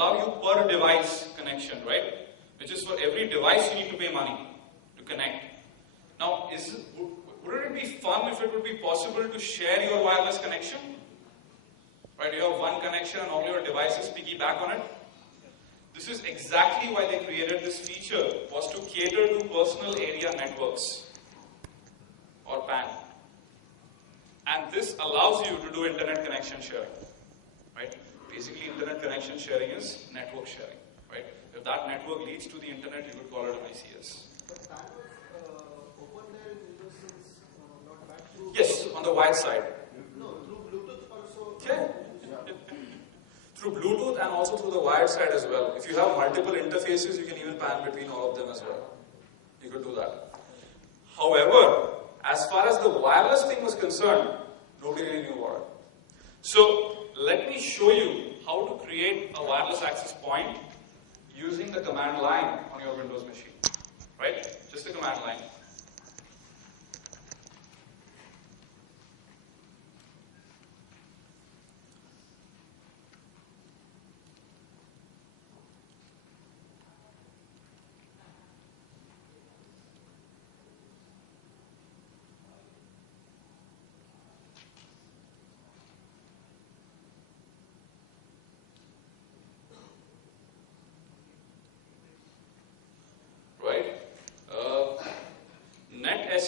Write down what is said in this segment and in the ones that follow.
allow you per device connection, right? Which is for every device you need to pay money to connect. Now, wouldn't it be fun if it would be possible to share your wireless connection? Right, you have one connection and all your devices piggyback on it. This is exactly why they created this feature, was to cater to personal area networks, or PAN. And this allows you to do internet connection sharing, right? Basically, internet connection sharing is network sharing, right? If that network leads to the internet, you could call it an ICS. But PAN was open there in Windows since not back through... Yes, on the wired side. No, through Bluetooth also. Yeah. Through Bluetooth and also through the wired side as well. If you have multiple interfaces, you can even PAN between all of them as well. You could do that. However, as far as the wireless thing was concerned, nobody really knew about it. So, let me show you how to create a wireless access point using the command line on your Windows machine. Right? Just the command line.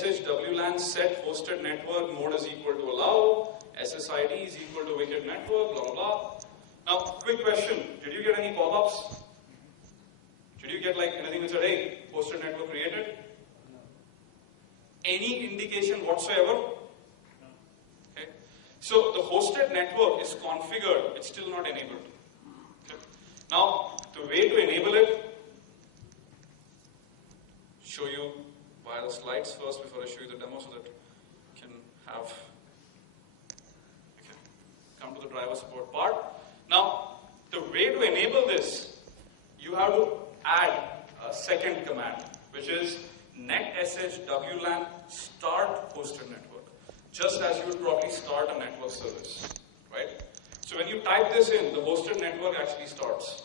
WLAN set hosted network mode is equal to allow, SSID is equal to wicked network, blah blah blah. Now, quick question, did you get any pop-ups? Did you get like anything that said, hey, hosted network created? No. Any indication whatsoever? No. Okay. So, the hosted network is configured, it's still not enabled. Okay. Now, the way to enable it, show you via the slides first before I show you the demo so that you can have, okay, come to the driver support part. Now, the way to enable this, you have to add a second command, which is netsh wlan start hosted network, just as you would probably start a network service, right? So when you type this in, the hosted network actually starts.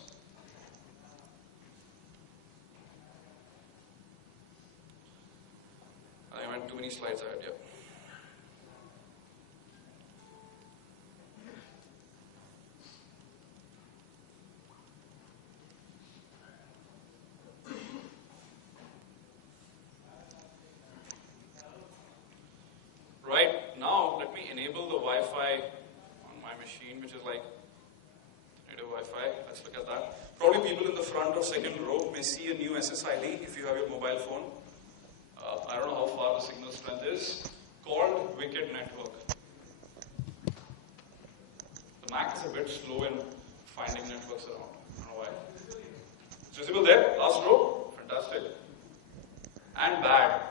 I went too many slides ahead, yeah. Right, now let me enable the Wi-Fi on my machine, which is like native Wi-Fi. Let's look at that. Probably people in the front or second row may see a new SSID if you have your mobile phone. I don't know how far the signal strength is, called Wicked Network. The Mac is a bit slow in finding networks around. I don't know why. It's visible there, last row. Fantastic. And bad.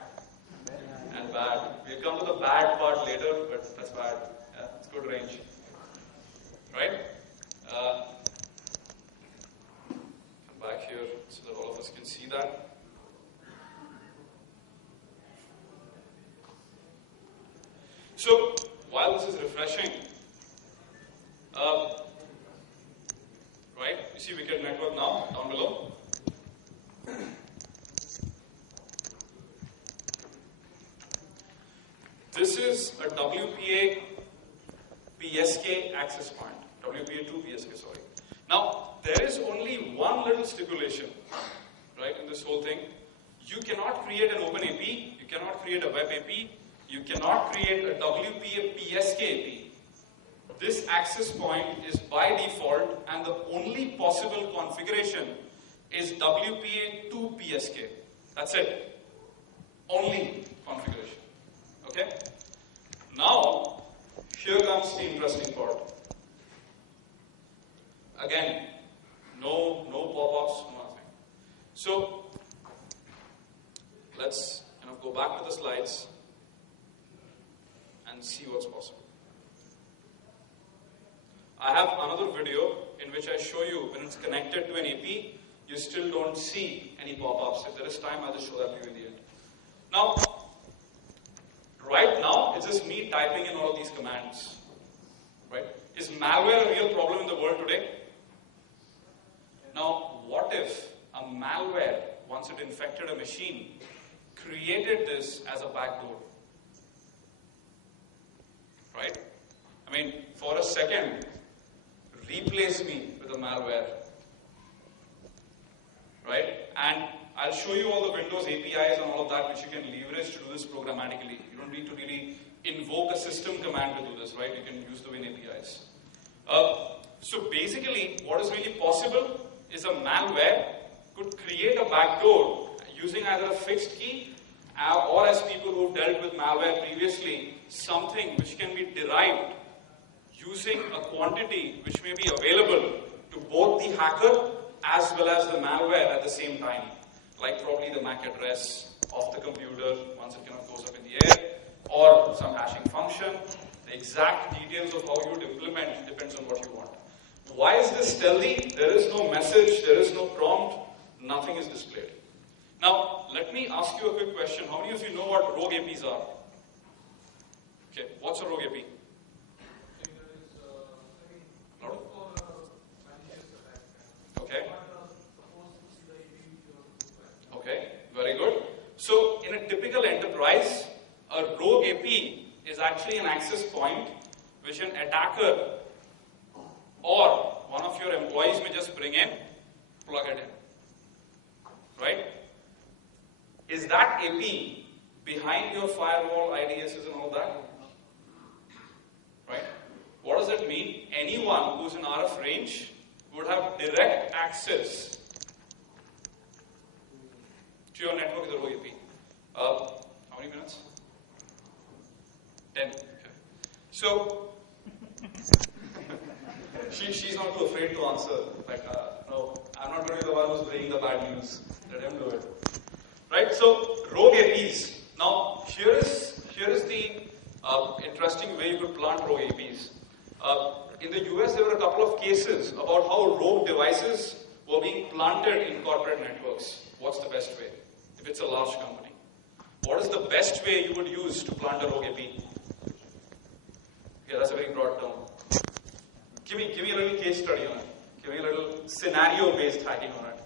And bad. We'll come to the bad part later, but that's bad. Yeah, it's good range. Right? Come back here so that all of us can see that. So, while this is refreshing, right, you see Wicked Network now, down below. This is a WPA PSK access point, WPA 2 PSK, sorry. Now, there is only one little stipulation, right, in this whole thing. You cannot create an open AP, you cannot create a web AP, you cannot create a WPA PSK AP. This access point is by default, and the only possible configuration is WPA 2 PSK. That's it. Only configuration. Okay? Now, here comes the interesting part. Again, no pop-ups, no nothing. So, let's kind of go back to the slides and see what's possible. I have another video in which I show you when it's connected to an AP, you still don't see any pop-ups. If there is time, I'll just show that to you in the end. Now, right now, it's just me typing in all of these commands. Right? Is malware a real problem in the world today? malware, once it infected a machine, created this as a backdoor. Right? I mean, for a second, replace me with a malware. Right? And I'll show you all the Windows APIs and all of that which you can leverage to do this programmatically. You don't need to really invoke a system command to do this, right? You can use the Win APIs. So basically, what is really possible is a malware could create a backdoor using either a fixed key or, as people who've dealt with malware previously, something which can be derived using a quantity which may be available to both the hacker as well as the malware at the same time, like probably the MAC address of the computer once it kind of goes up in the air, or some hashing function. The exact details of how you would implement depends on what you want. Why is this stealthy? There is no message, there is no prompt, nothing is displayed. Now, let me ask you a quick question. How many of you know what rogue APs are? Okay, what's a rogue AP? Okay. Okay, very good. So, in a typical enterprise, a rogue AP is actually an access point which an attacker or one of your employees may just bring in, plug it in. Right? Is that AP behind your firewall, IDSs and all that? Right? What does that mean? Anyone who's in RF range would have direct access to your network with a rogue AP. How many minutes? 10. Okay. So, she's not too afraid to answer. Like, no, I'm not going to be the one who's bringing the bad news. Let him do it. Right? So, rogue APs. Now, here is the interesting way you could plant rogue APs. In the US, there were a couple of cases about how rogue devices were being planted in corporate networks. What's the best way? If it's a large company. What is the best way you would use to plant a rogue AP? Yeah, that's a very broad term. Give me a little case study on it. Give me a little scenario-based hacking on it.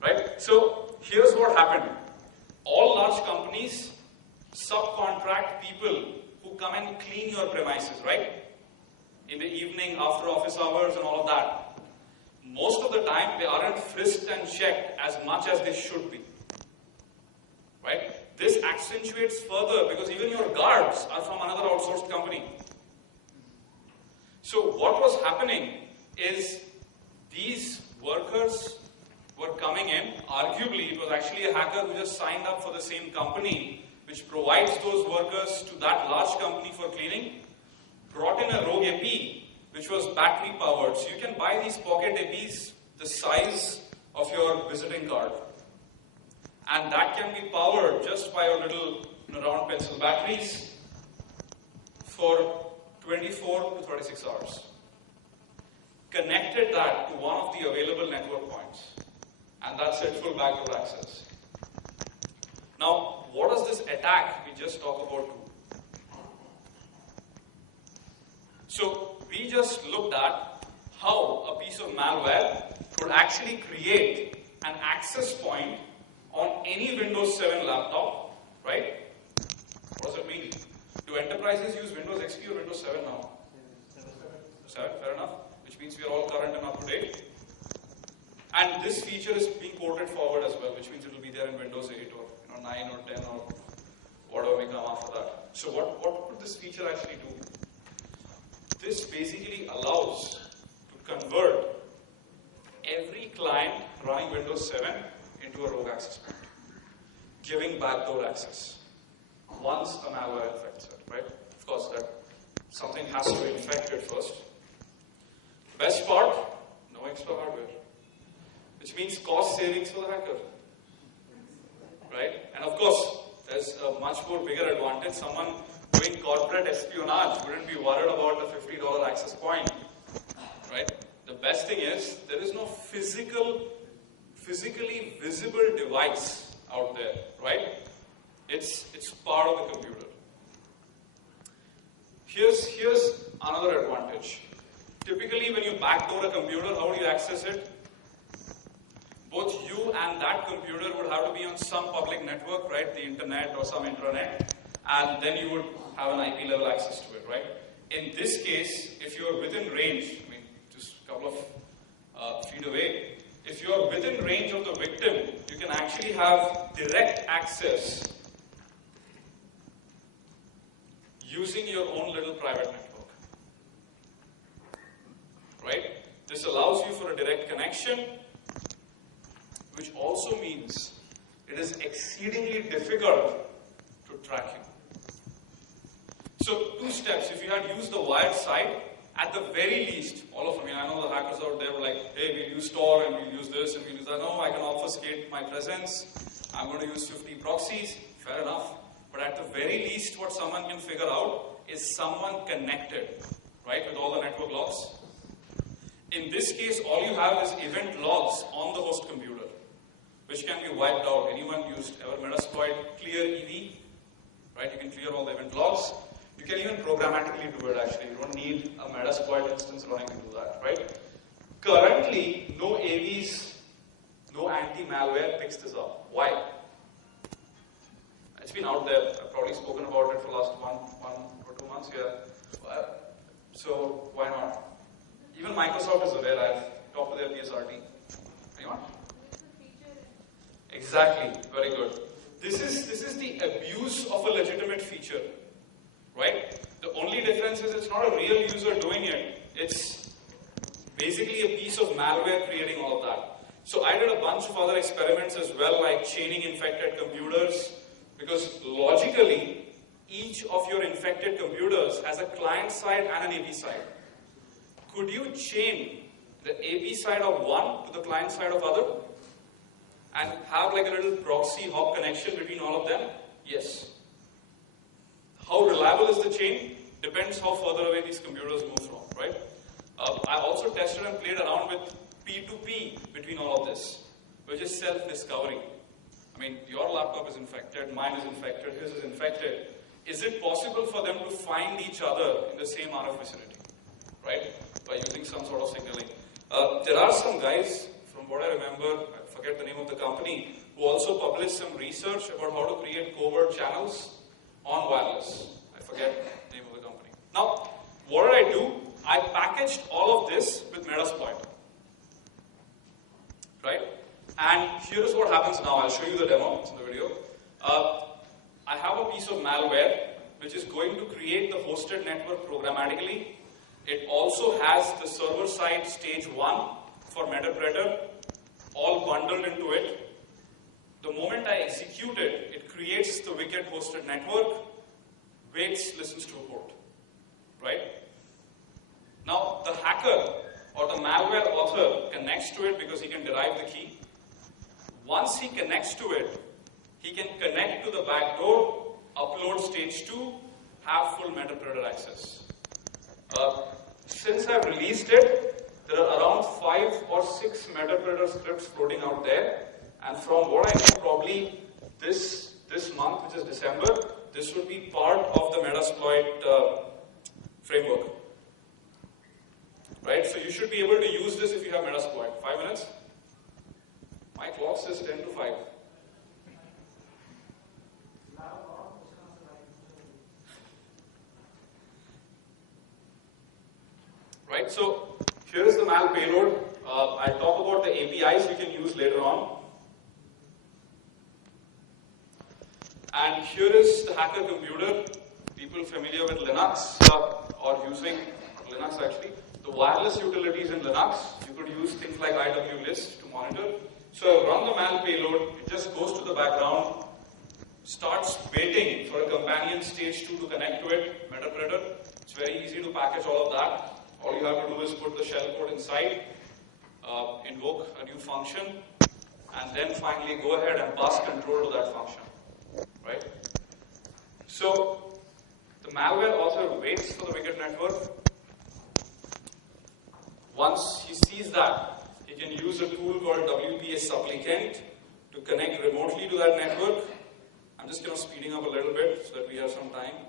Right? So, here's what happened. All large companies subcontract people who come and clean your premises, right? In the evening, after office hours and all of that. Most of the time, they aren't frisked and checked as much as they should be. Right? This accentuates further because even your guards are from another outsourced company. So what was happening is these workers were coming in. Arguably, it was actually a hacker who just signed up for the same company which provides those workers to that large company for cleaning, brought in a rogue AP which was battery powered. So you can buy these pocket APs the size of your visiting card. And that can be powered just by your little round pencil batteries for 24 to 36 hours. Connected that to one of the available network points. And that's it, full backdoor access. Now, what does this attack we just talked about do? So, we just looked at how a piece of malware could actually create an access point on any Windows 7 laptop, right? What does it mean? Do enterprises use Windows XP or Windows 7 now? 7, fair enough. Which means we are all current and up to date. And this feature is being ported forward as well, which means it will be there in Windows 8 or 9 or 10 or whatever may come after that. So what could this feature actually do? This basically allows to convert every client running Windows 7 into a rogue access point, giving backdoor access once a malware infects it, right? Of course, that something has to infect it first. Best part, no extra hardware, which means cost savings for the hacker, right? And of course, there's a much more bigger advantage. Someone doing corporate espionage wouldn't be worried about a $50 access point, right? The best thing is, there is no physically visible device out there, right? It's part of the computer. Here's another advantage. Typically, when you backdoor a computer, how do you access it? both you and that computer would have to be on some public network, right? The internet or some intranet, and then you would have an IP level access to it, right? In this case, if you're within range, I mean, just a couple of feet away, if you're within range of the victim, you can actually have direct access using your own little private network, right? This allows you for a direct connection, which also means it is exceedingly difficult to track you. So, two steps. If you had used the wired side, at the very least, all of them, I know the hackers out there were like, hey, we'll use Tor and we'll use this and we'll use that. No, I can obfuscate my presence. I'm going to use 50 proxies. Fair enough. But at the very least, what someone can figure out is someone connected, right, with all the network logs. In this case, all you have is event logs on the host computer, which can be wiped out. Anyone used ever Metasploit clear EV, right? You can clear all the event logs. You can even programmatically do it actually. You don't need a Metasploit instance running to do that, right? Currently, no AVs, no anti-malware picks this up. Why? It's been out there. I've probably spoken about it for the last one or 2 months here. So why not? Even Microsoft is aware. I've talked to their PSRT. Anyone? Exactly. Very good. This is the abuse of a legitimate feature, right? The only difference is it's not a real user doing it. It's basically a piece of malware creating all of that. So I did a bunch of other experiments as well, like chaining infected computers, because logically, each of your infected computers has a client side and an AV side. Could you chain the AV side of one to the client side of other and have like a little proxy hop connection between all of them? Yes. How reliable is the chain? Depends how further away these computers move from, right? I also tested and played around with P2P between all of this, which is self-discovery. I mean, your laptop is infected, mine is infected, his is infected. Is it possible for them to find each other in the same RF vicinity, right? By using some sort of signaling. There are some guys, from what I remember, I forget the name of the company, who also published some research about how to create covert channels on wireless. I forget the name of the company. Now, what did I do? I packaged all of this with Metasploit, right? And here is what happens now. I'll show you the demo. It's in the video. I have a piece of malware which is going to create the hosted network programmatically. It also has the server-side stage 1 for Metapredator all bundled into it. The moment I execute it, it creates the wicked hosted network, waits, listens to a port, right? Now, the hacker or the malware author connects to it because he can derive the key. Once he connects to it, he can connect to the backdoor, upload stage 2, have full Metapredator access. Since I've released it, there are around 5 or 6 Metapredator scripts floating out there. And from what I know, probably this month, which is December, this will be part of the Metasploit framework. Right? So you should be able to use this if you have Metasploit. 5 minutes? My clock says 10 to 5. Right, so here is the mal payload. I'll talk about the APIs you can use later on. And here is the hacker computer. People familiar with Linux or using Linux actually. The wireless utilities in Linux, you could use things like IWList to monitor. So I run the mal payload, it just goes to the background, starts waiting for a companion stage 2 to connect to it, Metapredator. It's very easy to package all of that. All you have to do is put the shell code inside, invoke a new function, and then finally go ahead and pass control to that function, right? So the malware author waits for the wicked network. Once he sees that, he can use a tool called WPA supplicant to connect remotely to that network. I'm just speeding up a little bit so that we have some time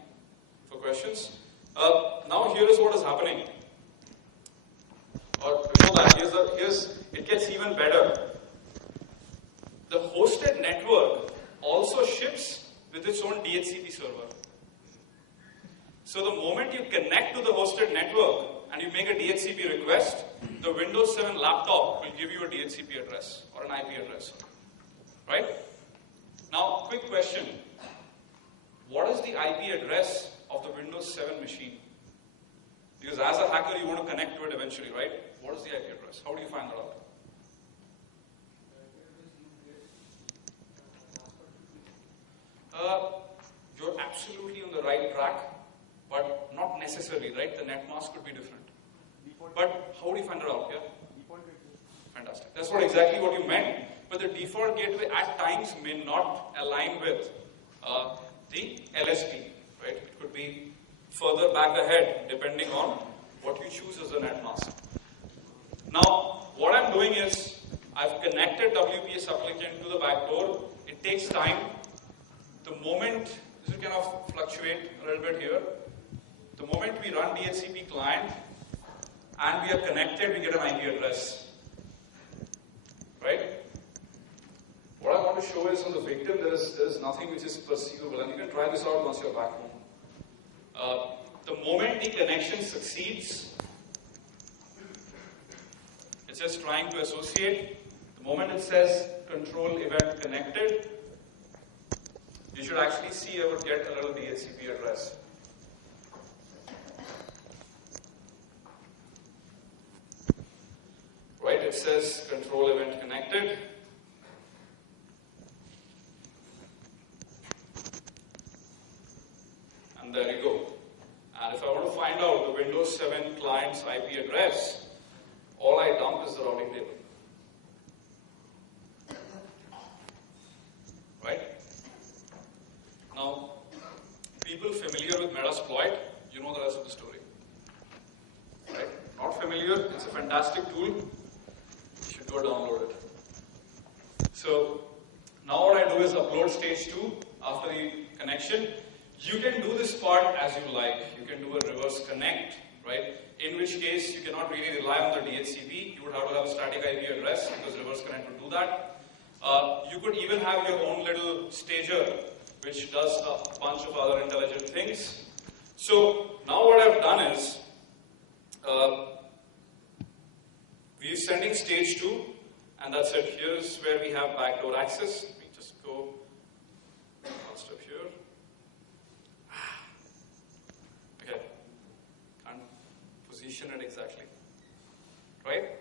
for questions. Now here is what is happening. Or before that, it gets even better. the hosted network also ships with its own DHCP server. So the moment you connect to the hosted network and you make a DHCP request, the Windows 7 laptop will give you a DHCP address or an IP address. Right? Now, quick question. What is the IP address of the Windows 7 machine? Because as a hacker, you want to connect to it eventually, right? What is the IP address? How do you find that out? You're absolutely on the right track, but not necessarily, right? The net mask could be different. But how do you find it out? Yeah? Fantastic. That's exactly what you meant. But the default gateway at times may not align with the LSP, right? It could be further back ahead depending on what you choose as a net mask. Now, what I'm doing is I've connected WPS applicant to the backdoor. It takes time. The moment, this will kind of fluctuate a little bit here. The moment we run DHCP client and we are connected, we get an IP address. Right? What I want to show is on the victim, there is nothing which is perceivable, and you can try this out once you're back home. The moment the connection succeeds, it says trying to associate. The moment it says control event connected, you should actually see I would get a little DHCP address. Right, it says control event connected. And there you go. And if I want to find out the Windows 7 client's IP address, all I dump is the routing table. Right? Now, people familiar with Metasploit, you know the rest of the story. Right? Not familiar, it's a fantastic tool. You should go download it. So, now what I do is upload stage 2 after the connection. You can do this part as you like. You can do a reverse connect, right? In which case, you cannot really rely on the DHCP. You would have to have a static IP address because reverse connect would do that. You could even have your own little stager, which does a bunch of other intelligent things. So, now what I've done is, we're sending stage 2, and that's it. Here's where we have backdoor access. Let me just go one step here. Okay, can't position it exactly, right?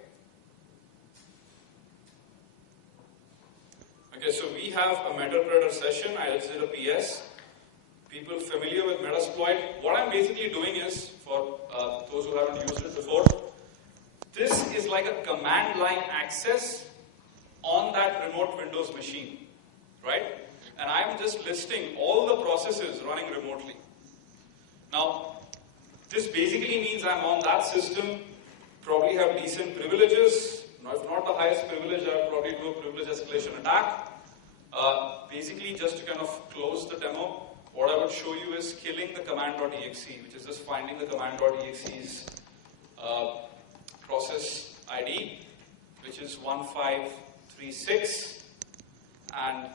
Okay, so we have a MetaPredator session. I just did a PS. People familiar with Metasploit, what I'm basically doing is, for those who haven't used it before, this is like a command line access on that remote Windows machine, right? And I'm just listing all the processes running remotely. Now, this basically means I'm on that system, probably have decent privileges. Now, if not the highest privilege, I would probably do a privilege escalation attack. Basically, just to kind of close the demo, what I would show you is killing the command.exe, which is just finding the command.exe's process ID, which is 1536. And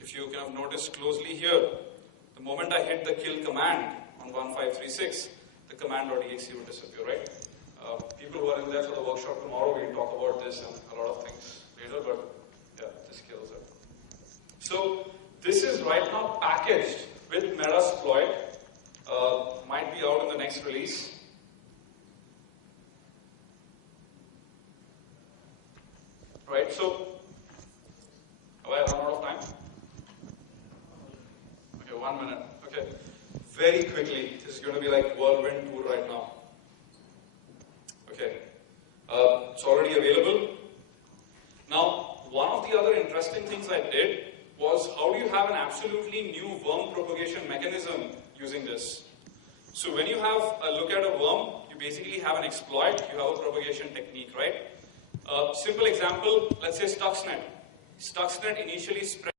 if you kind of notice closely here, the moment I hit the kill command on 1536, the command.exe will disappear, right? People who are in there for the workshop tomorrow, we'll talk about this and a lot of things later, but yeah, this kills it. So this is right now packaged with Metasploit, might be out in the next release. Right, so have I run out of time? Okay, 1 minute. Okay, very quickly, this is going to be like whirlwind tour right now. Okay, it's already available. Now, one of the other interesting things I did was how do you have an absolutely new worm propagation mechanism using this? So when you have a look at a worm, you basically have an exploit, you have a propagation technique, right? Simple example, let's say Stuxnet. Stuxnet initially spread